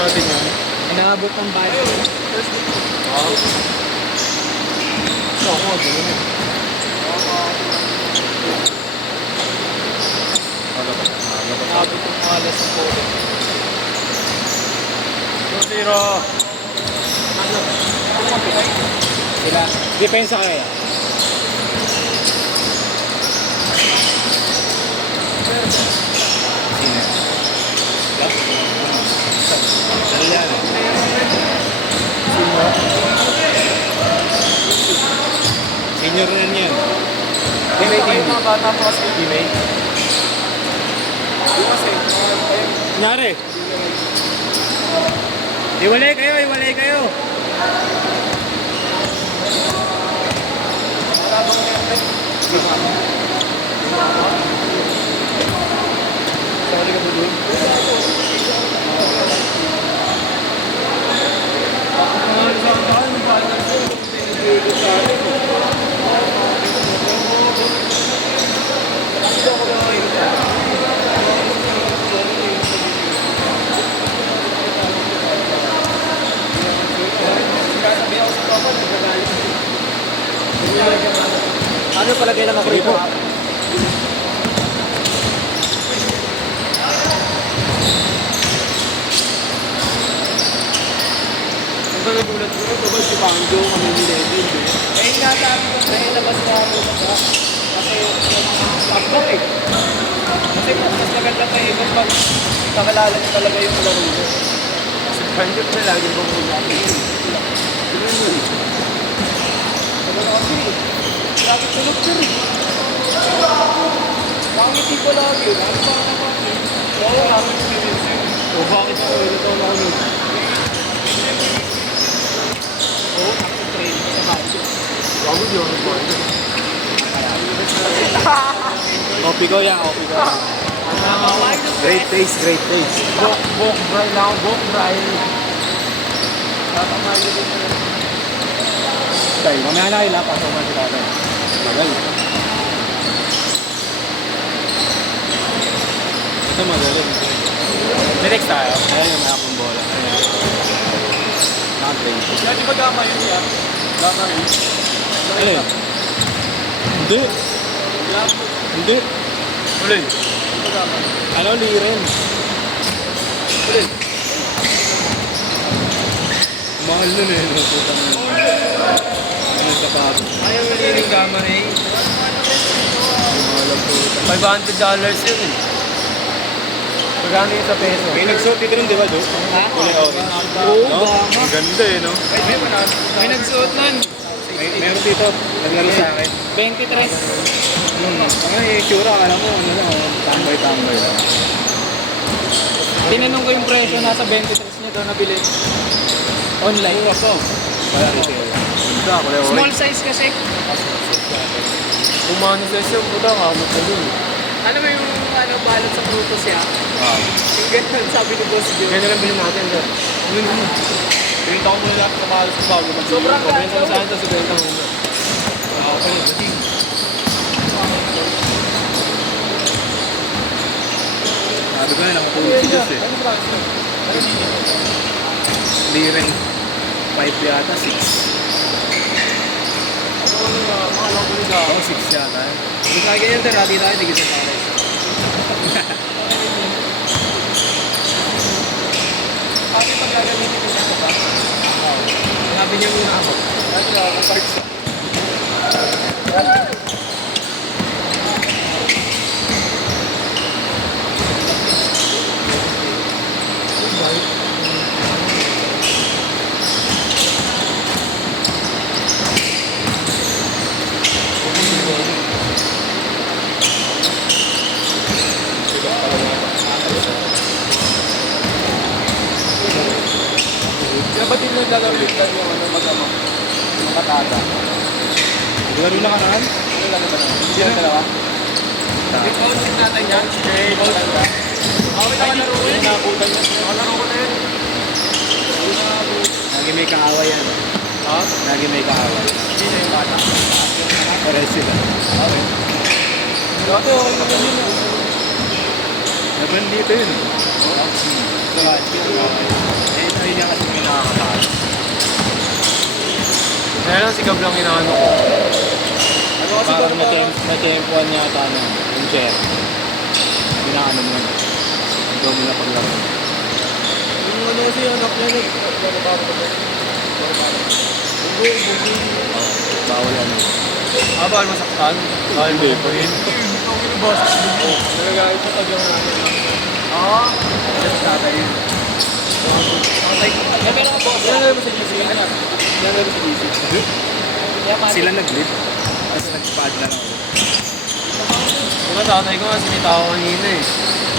natin yan. Inaabot ng budget. Oo. Ito ako, gano'n eh. Inaabot ng mga alas ng polo. 2-0. Sila. Depensa kaya. Ano yan? Senior na yan. Teammate kayo mga bata po kasi. Teammate. Kunyari. Iwalay kayo, iwalay kayo. Sorry ka ba doon? Ano palagay lang ako rito? Ang nagulat ko, ito ba si Panjo kami ni Levin? Eh, inasabi ko sa labas na ako sa kasi takbak eh. Kasi mas maganda pa eh, pag kakalala niyo talaga yung laro niyo. Si Panjo na lagi ko kung natin. Ano na kasi eh. Lagi tulog sir eh. Pangiti ko lagi. Ano pa naman eh. Oo, namin yung minsan. O bakit ako ito na ako? Oo, nakatrain sa baso. Bago yun, Kopi ko yan, kopi ko. Great taste, great taste. Bok bray lang, bok bray. Tatamay din mo. Tay, mamaya na kayo lapasok na si tatay. Magal. Ito magaling. Next tayo. Ayan yung akong bola. Ayan. Naka-train. Yan, di ba gama yun yan? Gama rin. Alin? Hindi. Hindi. Ulin. Ano, liren. Ulit. Mahal nun eh. Putang na. Ano sa pato? Ayaw mo rin yung gama eh. Mahal ang putang. $500 yun eh. Magkano yun sa peso? May nagsuot dito nun, di ba, Do? Ha? Kulay orange. Oo, No? gama. Ang ganda eh, no? May nagsuot nun. Meron dito. Naglaro sa akin. 23. Ang itsura, alam mo, ano lang, tambay-tambay. Tinanong ko yung presyo, nasa 23 niya daw nabili. Online. Wala kasi. Ganda, kulay orange. Small size kasi. Kumano sa siya, puta, kamot na dun. Alam mo yung ano, balot sa prutos siya? Ah. Yung ganun, sabi ni Boss Joe. Ganyan lang bilhin natin, sir. Pinita ko muna lahat sa mahalos sa bago. Sobrang Pabenta ko ganda. sa akin, tapos ibenta ko muna. Ako pa rin, kasi. Sabi ko na, nakatulog si Diyos eh. Hindi rin. 5 yata, 6. Mga longgo sa Oo, 6 yata. Hindi tayo ganyan, sir. Hati tayo, tigil sa pare. Bakit pag gagamitin ko siya ba? Sabi niya muna ako. Ano ako, parts. Kaya ba't hindi naglalawit lang yung ano mag-ama? Makatada. Laro na kanaan? Ano lang naman? Hindi na dalawa? May posting natin yan. May posting na. Okay, nakalaro ko yun. Nakutan niya. Nakalaro ko na yun. Lagi may kaaway yan. Ha? Lagi may kaaway. Hindi na yung bata. Pares sila. Okay. Dati okay naman yun. Laban dito yun. Ayun niya kasi may nakakataas. Kaya lang si Gab lang inaano ko. Ano kasi Parang parang na-tempuan niya ata ano, yung chair. Pinaano mo na. Ang mo na paglaro. yung ano kasi anak niya nag... Bawal ano. Bawal masaktan. Bawal mo po yun. Nagagawin sa tagyong namin. Oo. Just tatay yun. Pero ako, Yan mo sa GC. Yan mo sa GC. Sila nag-lift. Tapos nag-pad lang ako. Una tatay ko nga, sinita ako kanina eh.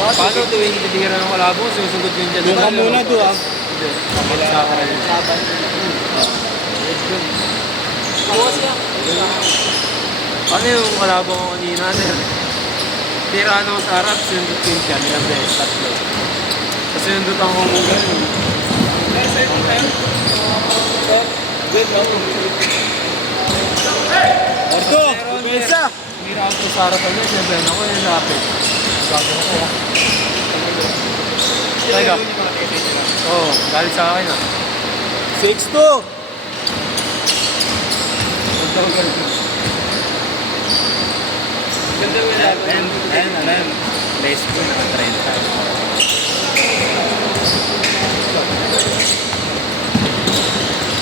Paano tuwing titira ng kalabo, susugod yun dyan. Doon ka muna doon ah. Hindi. Sa akin. Saban. Bukas yan. Ano yung kalabo ko kanina, sir? Tira ano sa harap, sundot yun siya. Nilang beses, tatlo. Kasi sundot ang kumuga yun. Pero sa'yo kung tayo. Good, no? Orto! Pesa! Mira ako sa harapan niya, siyempre ako yung lapit. Sabi ko ko. Teka. Oo, galit sa akin ah. 6-2! Ganda mo yan. Ayun, base ko naka-30.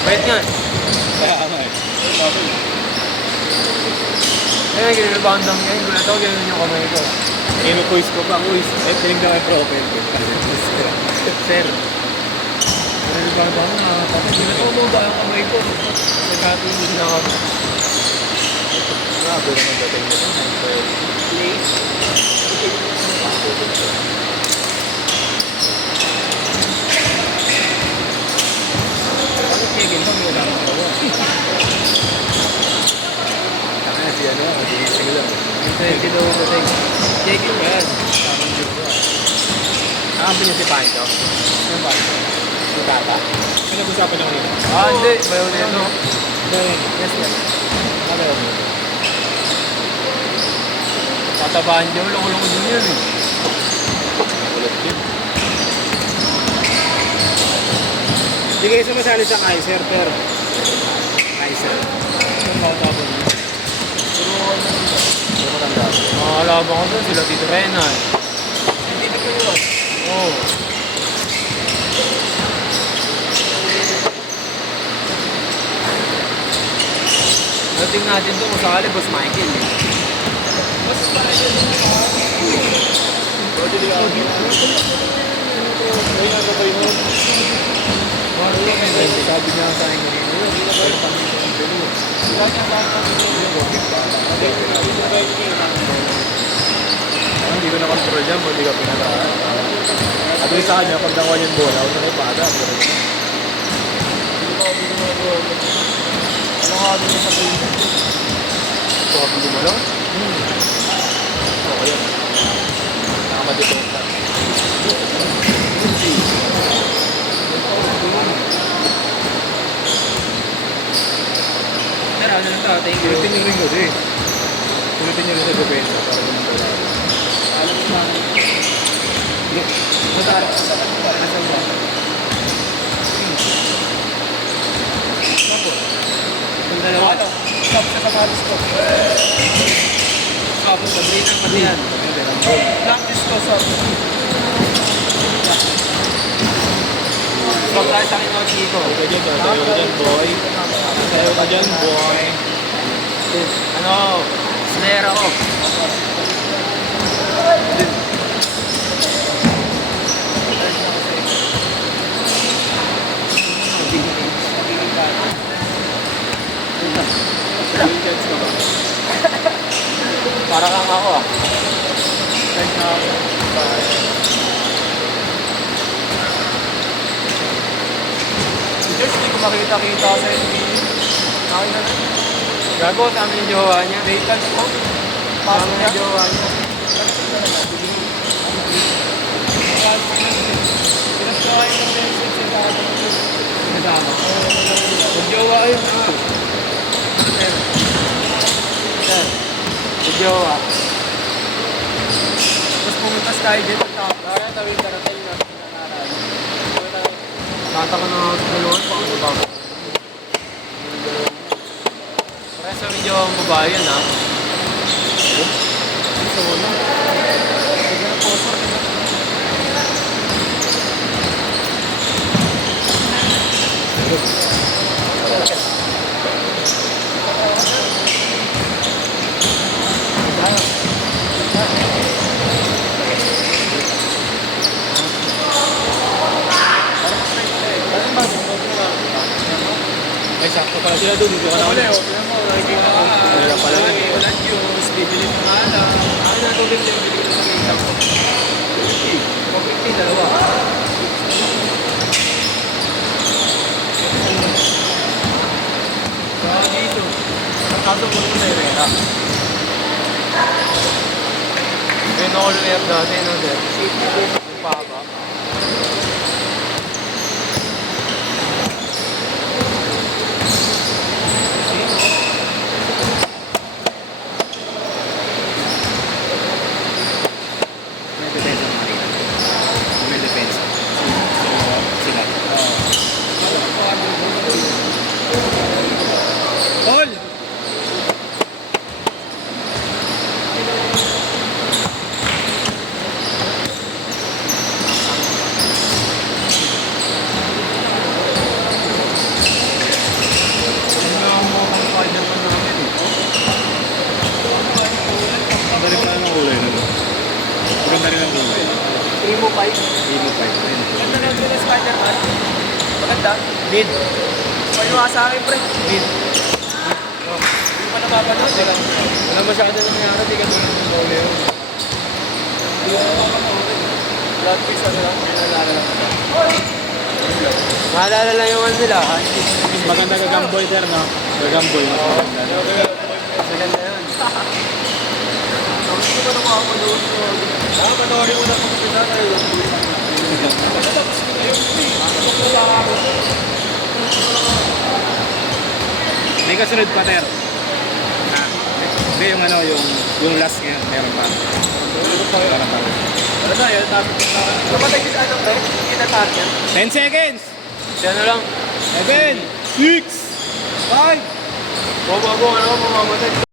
Wait nga. Kaya ano eh. Ayun, ginilabandang ngayon. Kung ito, gano'n yung kamay ko. Kinukuis ko pa, kuis. Eh, tinignan ko yung profile ko. Sir. Ginilabandang na. Tumumba yung kamay ko. Nagkatuloy na ako. Grabe naman dating nito. Place. Kegin mo, may lang ako. Kaya si ano, ginising lang. Kegin daw ko. Kegin ba yan? Parang yun ko. Nakampin niya si Pancho. Ano ba? Si Tata. Pinag-usapan niyo kanina? Ah, hindi. Bayo na yun, no? Yes, yes. Ano yun? Tatabahan niya. Ulong-ulong din yun eh. Ulit yun. Hindi kayo sumasali sa Kaiser, pero... Kaiser. Yung mga tapon niyo. Pero matanda. Mga kalaban ko doon, sila Tito Rena eh. Hindi na po yun. Oo. Dating natin doon kung sakali, Boss Michael eh. Mas parang yun. Roddy Leone. Ay, nagabay mo. Sabi niya sa akin kanina yun. Pero kami sa Pilo. Hindi ko na-control yan, hindi ka pinalaan. At sa kanya, pag nakuha niya yung bola, ako na may pada. Ano nga doon sa Pilo? Sabi mo lang? Okay yan. Nakamaditong ka. Pero ano lang to, thank you. Ulitin niyo rin kasi. Ulitin niyo rin sa depensa para ganun pala. Alam mo na. Hindi. Nasa ba? Yung dalawa. Ano? Stop sa kamatis ko. Tapos Sabrina pati yan. Practice ko, stop. Stop tayo sa akin ng Chico. Tayo ka dyan, boy. Tayo ka dyan, boy. Ano? Snare ako. Para kang ako ah. Just hindi ko makita-kita sa NBA. Akin na lang. Gago, sa amin yung jowa niya. Vacant ko. Sa Pasok amin niya. yung jowa niya. Pinagkawain ng message sa tao. Sinasama. Mag-jowa yun. Sir. Sir. Yung jowa. Tapos pumuntas tayo dito sa kaya tawid karatel na pinangaral. Tataka na ako sa dalawan. Baka ano ba? Parang sa video ang babae yan ha. So, ano? Sige na po, sir. Ay, sakto pala sila doon. Dito ka na Wala ulit. yun. Tignan mo, nakikita ka. Wala pala Wala yun. walang juice, bibili mo nga lang. Ako na tubig din, bibili ko sa kita ko. 450, dalawa. Kaya dito. Ang kaso mo nung nairera. Ayun ako lumayap dati, no, sir? Yung paba. May depensa ng Marina. May depensa. Sila. Tol! Ang galing pala ng kulay na to. Maganda rin ang kulay. Imo 5. Imo 5. Ganda na yung Spider-Man. Maganda. Mid. Pwede mo sa akin, pre. Mid. Hindi pa napapanood. Wala. Wala masyado nangyari. Di ka tingin ng kulay yun. Hindi ko napapanood. Blood fish, ano lang. May nalala lang. Maalala lang yung ano nila. Maganda gagamboy sir, no? Gagamboy. Maganda yun. Hindi ko napapanood. Panoorin mo na kung sila na yun. Tapos ko na yun. Wala ako. May kasunod pa, sir. Ah, hindi yung ano, yung last ngayon, meron pa. Meron pa. Ano na yun? Kapatay yung ano, pre? Kinatar yan. 10 seconds! Siya na lang. 7, 6, 5, Bago ano, mamamatay.